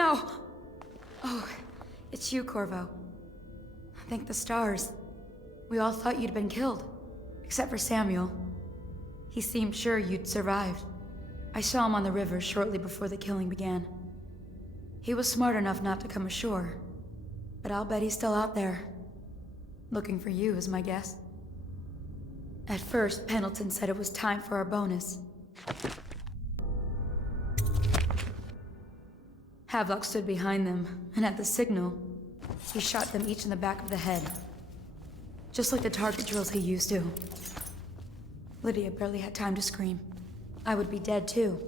No! Oh, it's you, Corvo. Thank the stars. We all thought you'd been killed. Except for Samuel. He seemed sure you'd survived. I saw him on the river shortly before the killing began. He was smart enough not to come ashore. But I'll bet he's still out there. Looking for you, is my guess. At first, Pendleton said it was time for our bonus. Havelock stood behind them, and at the signal, he shot them each in the back of the head. Just like the target drills he used to. Lydia barely had time to scream. I would be dead too.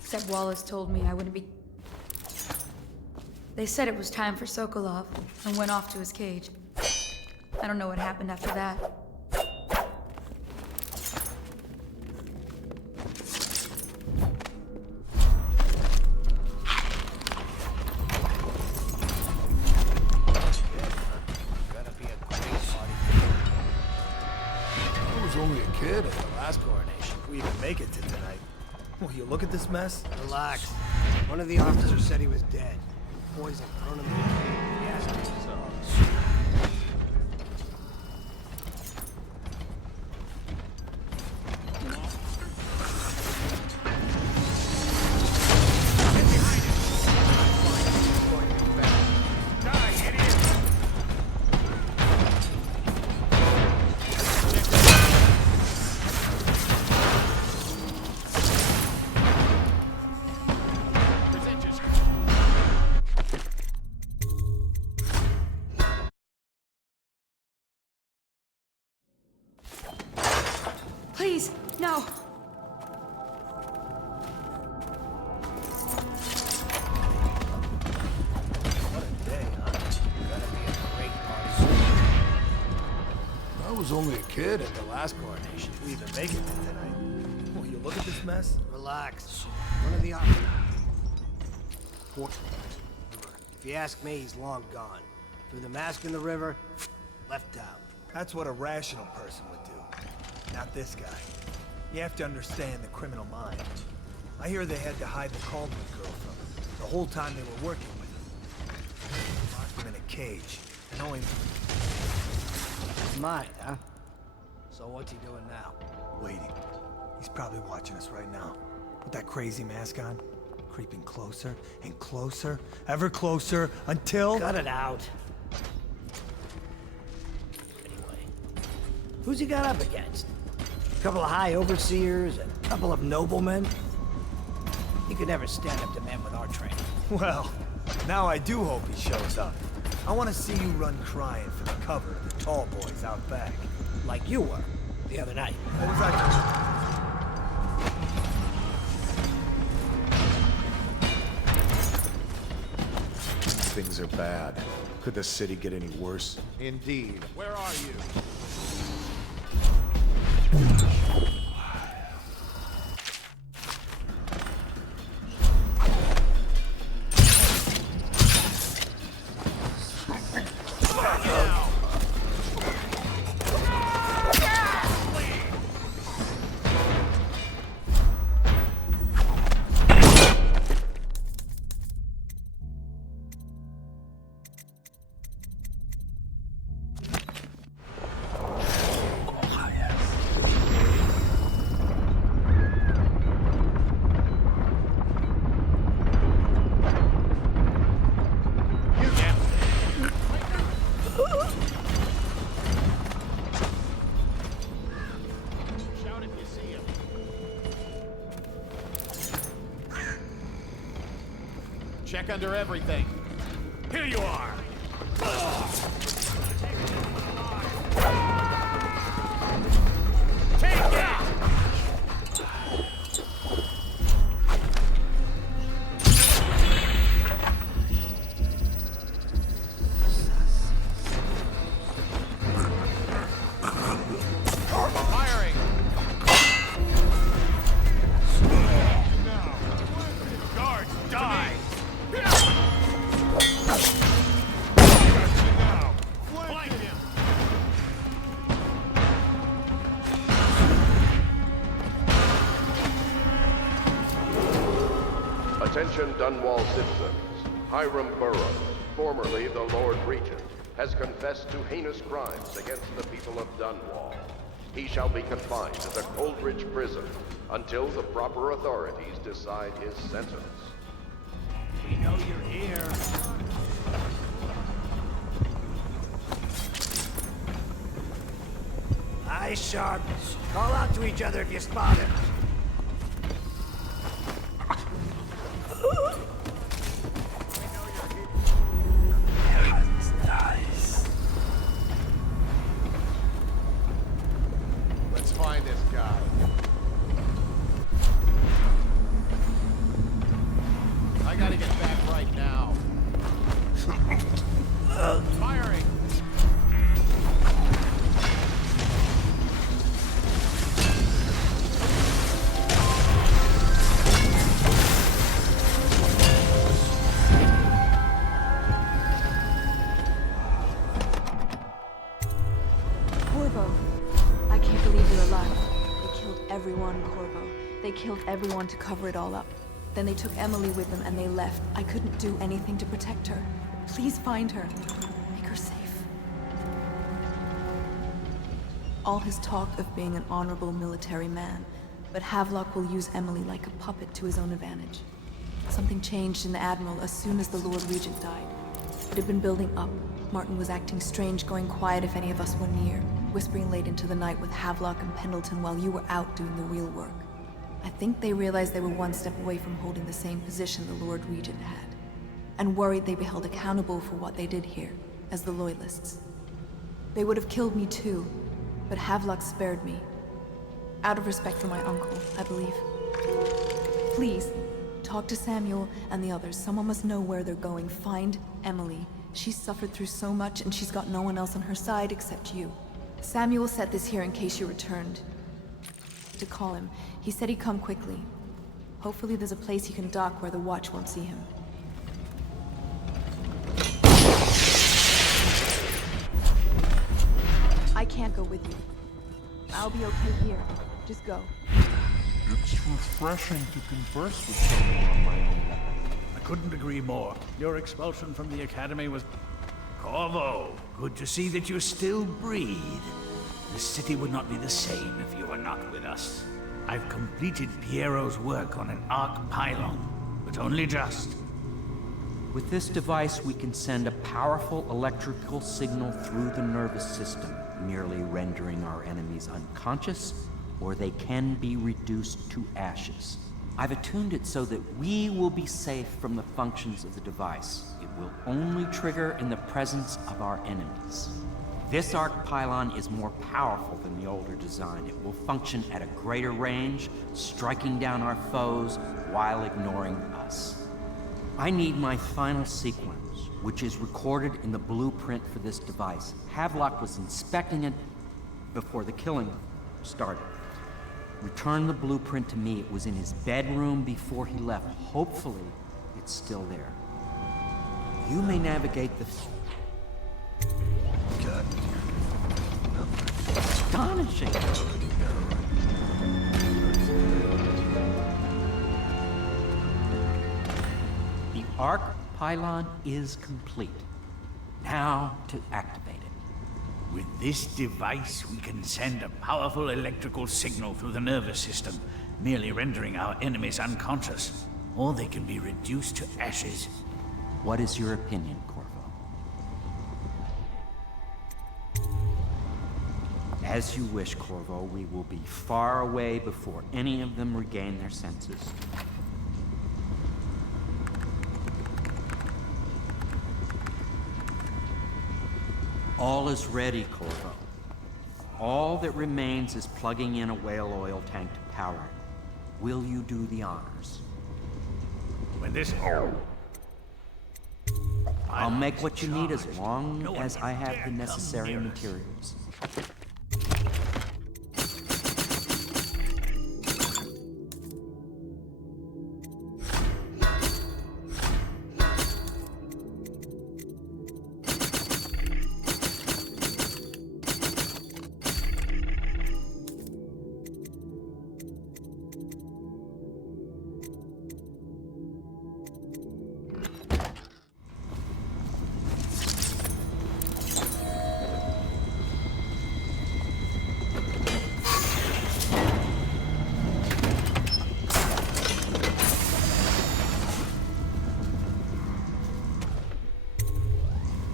Except Wallace told me I wouldn't be... They said it was time for Sokolov, and went off to his cage. I don't know what happened after that. Kid at the last coronation. If we even make it to tonight. Will you look at this mess? Relax. One of the officers said he was dead. Poison thrown him in the cave. Yes, so. Please, no! What a day, huh? Gonna be a great party soon. I was only a kid at the last coronation. If we even make it to tonight. Will you look at this mess? Relax. One of the officers. If you ask me, he's long gone. Threw the mask in the river, left out. That's what a rational person would do. Not this guy. You have to understand the criminal mind. I hear they had to hide the Caldwell girl from him the whole time they were working with him. Locked him in a cage, and only... It's mine, huh? So what's he doing now? Waiting. He's probably watching us right now. With that crazy mask on. Creeping closer and closer, ever closer, until... Cut it out. Anyway, who's he got up against? A couple of high overseers, a couple of noblemen? He could never stand up to men with our training. Well, now I do hope he shows up. I want to see you run crying for the cover of the tall boys out back. Like you were, the other night. What was I doing? Things are bad. Could the city get any worse? Indeed. Where are you? Check under everything. Here you are! Take it! Firing! Guards, die! Got you now. Attention Dunwall citizens. Hiram Burroughs, formerly the Lord Regent, has confessed to heinous crimes against the people of Dunwall. He shall be confined to the Coldridge prison until the proper authorities decide his sentence. We know you're here. Eyes sharp. Call out to each other if you spot him. Nice. Let's find this guy. I gotta get back right now. Firing! Corvo, I can't believe you're alive. They killed everyone, Corvo. They killed everyone to cover it all up. Then they took Emily with them and they left. I couldn't do anything to protect her. Please find her. Make her safe. All his talk of being an honorable military man, but Havelock will use Emily like a puppet to his own advantage. Something changed in the Admiral as soon as the Lord Regent died. It had been building up. Martin was acting strange, going quiet if any of us were near, whispering late into the night with Havelock and Pendleton while you were out doing the real work. I think they realized they were one step away from holding the same position the Lord Regent had, and worried they'd be held accountable for what they did here, as the Loyalists. They would have killed me too, but Havelock spared me. Out of respect for my uncle, I believe. Please, talk to Samuel and the others. Someone must know where they're going. Find Emily. She's suffered through so much, and she's got no one else on her side except you. Samuel set this here in case you returned. To call him. He said he'd come quickly. Hopefully there's a place he can dock where the Watch won't see him. I can't go with you. I'll be okay here. Just go. It's refreshing to converse with someone on my own level. I couldn't agree more. Your expulsion from the Academy was... Corvo, good to see that you still breathe. The city would not be the same if you were not with us. I've completed Piero's work on an arc pylon, but only just. With this device, we can send a powerful electrical signal through the nervous system, merely rendering our enemies unconscious, or they can be reduced to ashes. I've attuned it so that we will be safe from the functions of the device. It will only trigger in the presence of our enemies. This arc pylon is more powerful than the older design. It will function at a greater range, striking down our foes while ignoring us. I need my final sequence, which is recorded in the blueprint for this device. Havelock was inspecting it before the killing started. Return the blueprint to me. It was in his bedroom before he left. Hopefully, it's still there. You may navigate the... Astonishing! The arc pylon is complete. Now to activate it. With this device, we can send a powerful electrical signal through the nervous system, merely rendering our enemies unconscious, or they can be reduced to ashes. What is your opinion, Corvo? As you wish, Corvo. We will be far away before any of them regain their senses. All is ready, Corvo. All that remains is plugging in a whale oil tank to power it. Will you do the honors? When this... I'll make what you need as long as I have the necessary materials.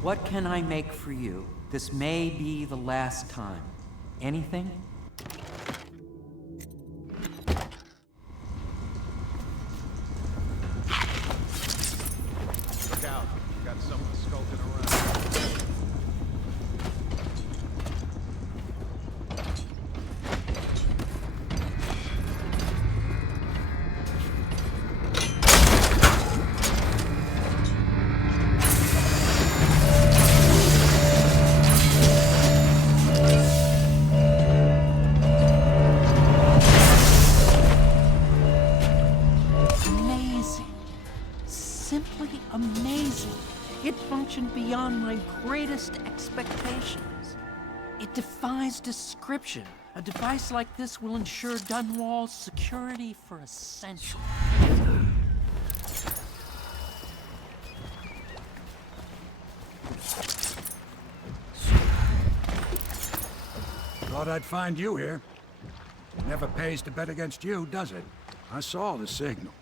What can I make for you? This may be the last time. Anything? Look out. Got someone skulking around. Amazing. Simply amazing. It functioned beyond my greatest expectations. It defies description. A device like this will ensure Dunwall's security for a century. Thought I'd find you here. It never pays to bet against you, does it? I saw the signal.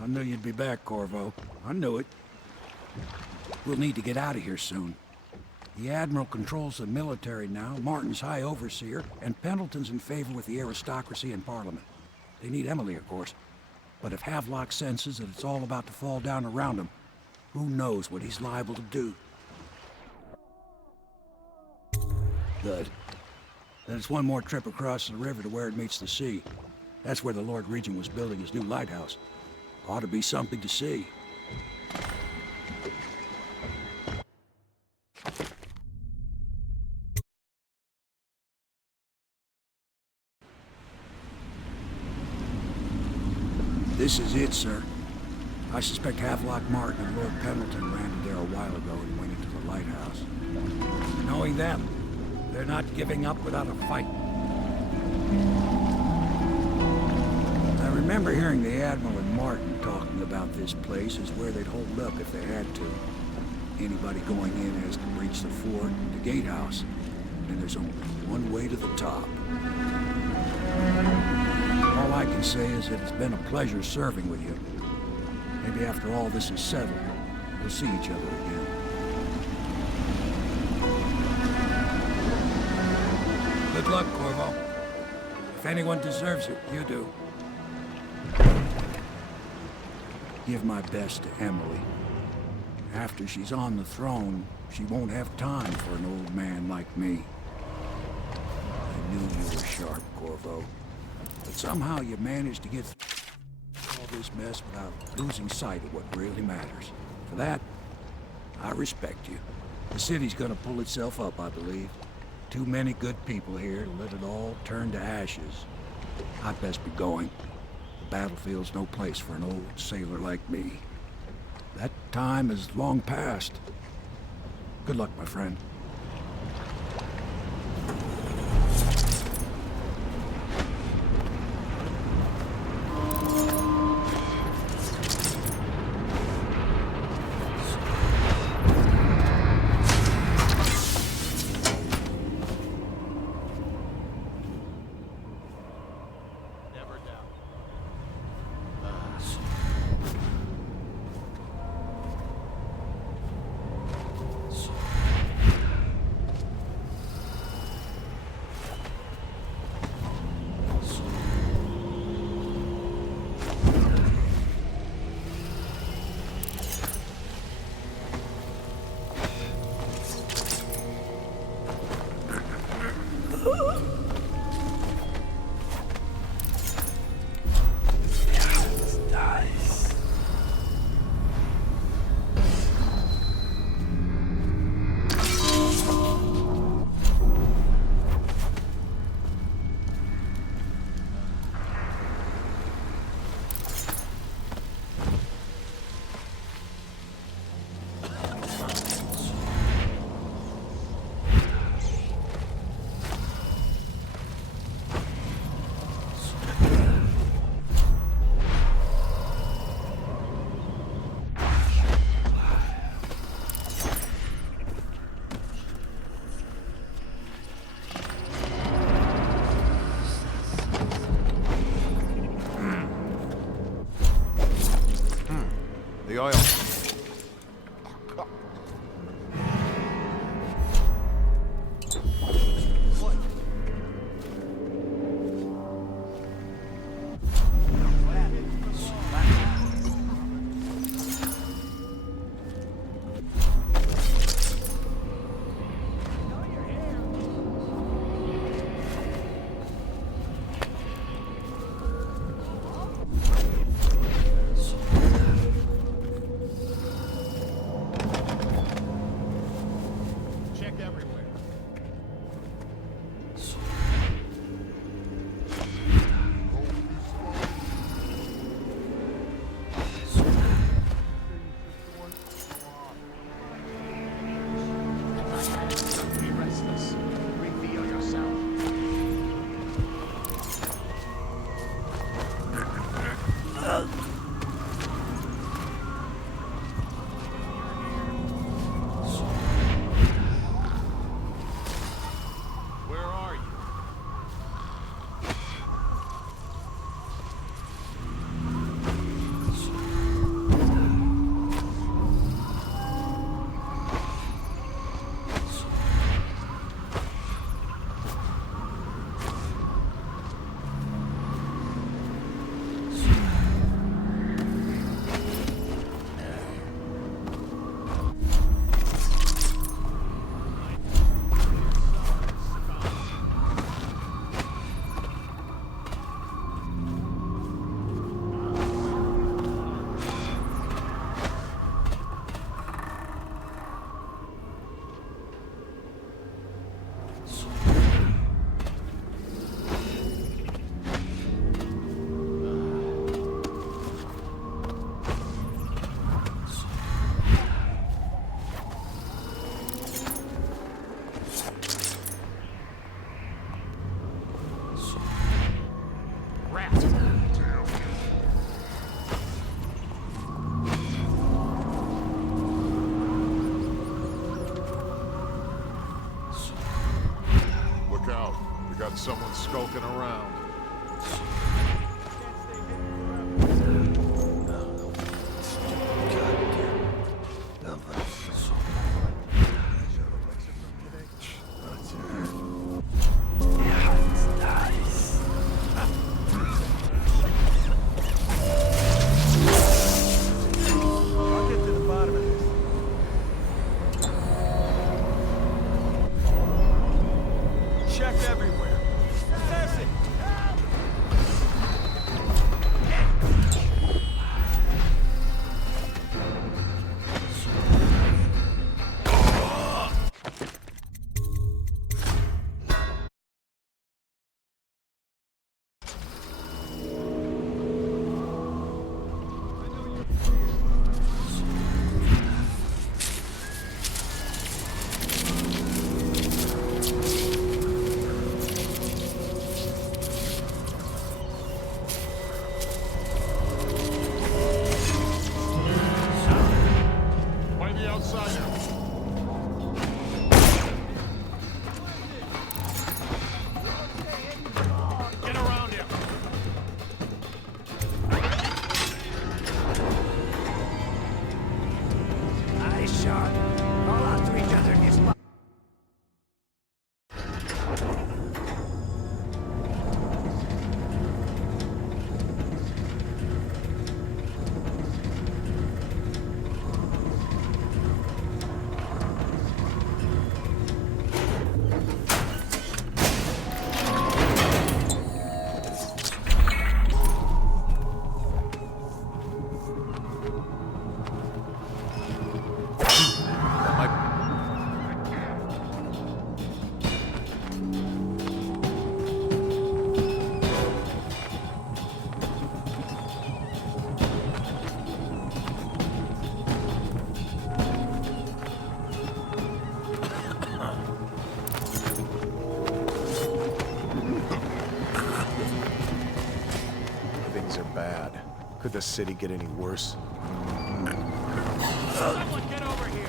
I knew you'd be back, Corvo. I knew it. We'll need to get out of here soon. The Admiral controls the military now, Martin's High Overseer, and Pendleton's in favor with the aristocracy and Parliament. They need Emily, of course. But if Havelock senses that it's all about to fall down around him, who knows what he's liable to do? Good. Then it's one more trip across the river to where it meets the sea. That's where the Lord Regent was building his new lighthouse. Ought to be something to see. This is it, sir. I suspect Havelock Martin and Lord Pendleton landed there a while ago and went into the lighthouse. Knowing them, they're not giving up without a fight. I remember hearing the Admiral and Martin talking about this place as where they'd hold up if they had to. Anybody going in has to breach the fort, the gatehouse, and there's only one way to the top. All I can say is that it's been a pleasure serving with you. Maybe after all this is settled, we'll see each other again. Good luck, Corvo. If anyone deserves it, you do. Give my best to Emily. After she's on the throne, she won't have time for an old man like me. I knew you were sharp, Corvo. But somehow you managed to get through all this mess without losing sight of what really matters. For that, I respect you. The city's gonna pull itself up, I believe. Too many good people here to let it all turn to ashes. I'd best be going. The battlefield's no place for an old sailor like me. That time is long past. Good luck, my friend. Never doubt. got someone skulking around. I'll get to the bottom of this. Check everywhere. That's it. Play the outsider. Get around him. Nice shot. All out to each other gets Things are bad. Could the city get any worse? Someone get over here.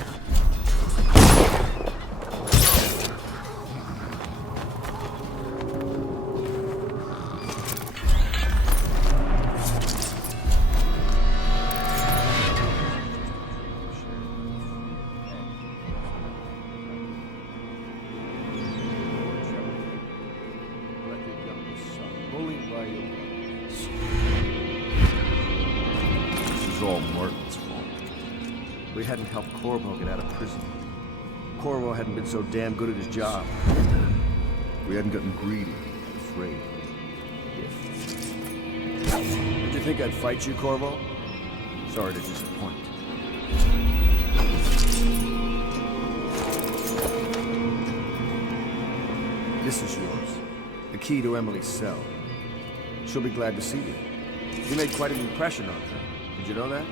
This is all Martin's fault. We hadn't helped Corvo get out of prison. Corvo hadn't been so damn good at his job. We hadn't gotten greedy and afraid. Did you think I'd fight you, Corvo? Sorry to disappoint. This is yours. The key to Emily's cell. She'll be glad to see you. You made quite an impression on her. Did you know that?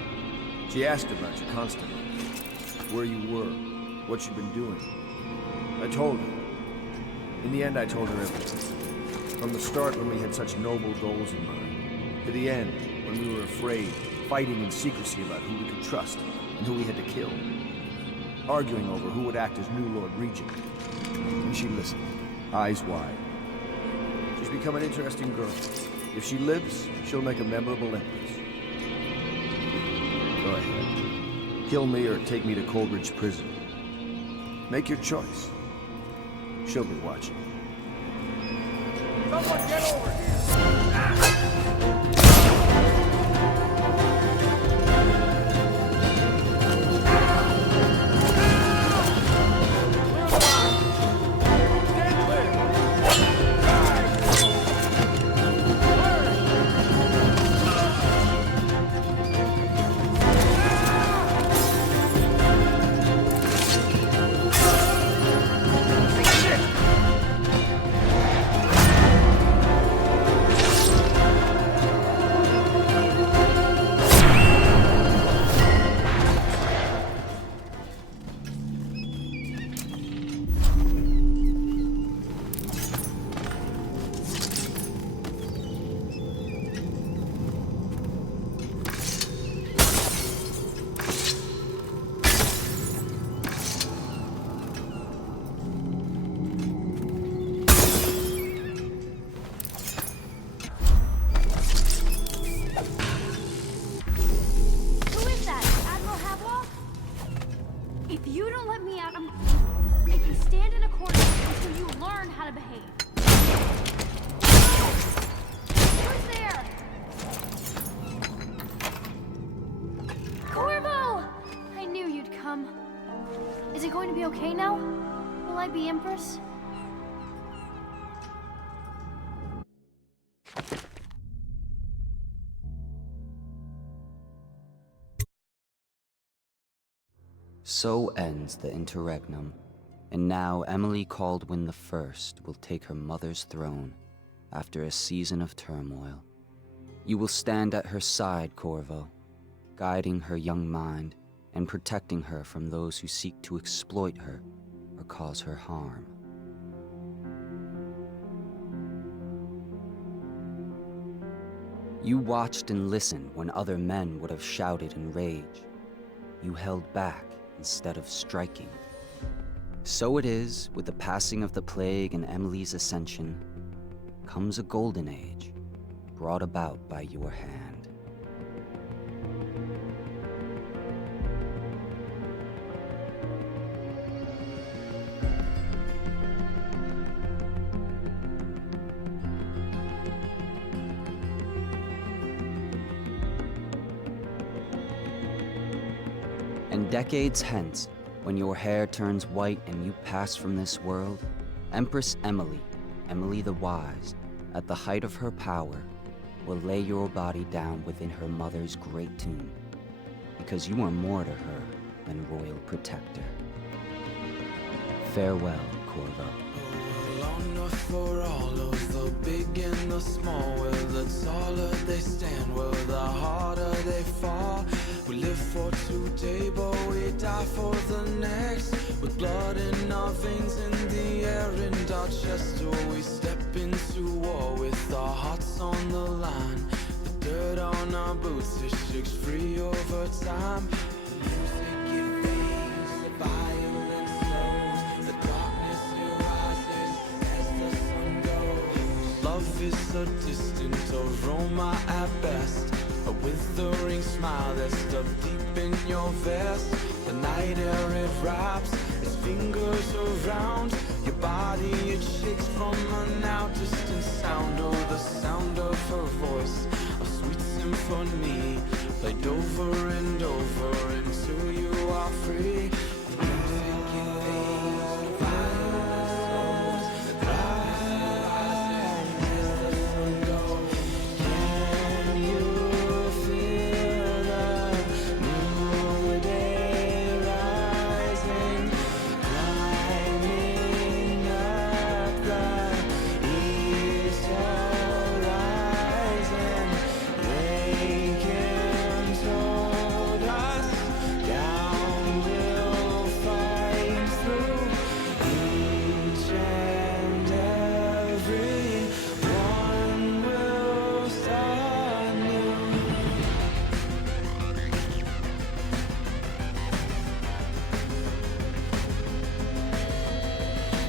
She asked about you constantly. Where you were, what you'd been doing. I told her. In the end, I told her everything. From the start, when we had such noble goals in mind, to the end, when we were afraid, fighting in secrecy about who we could trust and who we had to kill. Arguing over who would act as new Lord Regent. And she listened, eyes wide. She's become an interesting girl. If she lives, she'll make a memorable empress. Go ahead. Kill me or take me to Coldridge Prison. Make your choice. She'll be watching. Someone get over here! okay now? Will I be Empress? So ends the interregnum, and now Emily Caldwin I will take her mother's throne after a season of turmoil. You will stand at her side, Corvo, guiding her young mind and protecting her from those who seek to exploit her or cause her harm. You watched and listened when other men would have shouted in rage. You held back instead of striking. So it is, with the passing of the plague and Emily's ascension, comes a golden age, brought about by your hand. And decades hence, when your hair turns white and you pass from this world, Empress Emily, Emily the Wise, at the height of her power, will lay your body down within her mother's great tomb, because you are more to her than royal protector. Farewell, Corvo. Long enough for all of the big and the small. Well, the taller they stand, well, the harder they fall. We live for today, but we die for the next. With blood in our veins, in the air, and our chest, so we step into war with our hearts on the line. The dirt on our boots, it shakes free over time. The music, it fades, the violence slows, the darkness, it rises as the sun goes. Love is a distant aroma at best, a withering smile that's stuffed deep in your vest. The night air, it wraps its fingers around your body, it shakes from a now distant sound. Oh, the sound of her voice, a sweet symphony, played over and over until you are free. The music, it fades, the violence slows, the darkness rises as the sun goes. Can you feel the new day rising, climbing up the east horizon? Lincoln told us, down we'll fight through. Each and every one will start new.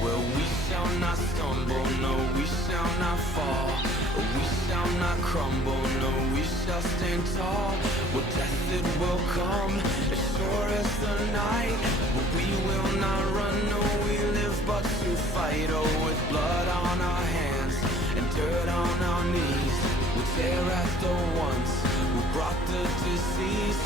Well, we shall not stumble, no, we shall not fall. We shall not crumble, no, we shall stand tall. Well, death it will come, as sure as the night. But we will not run, no, we live but to fight. Oh, with blood on our hands and dirt on our knees, we tear at the ones who brought the disease.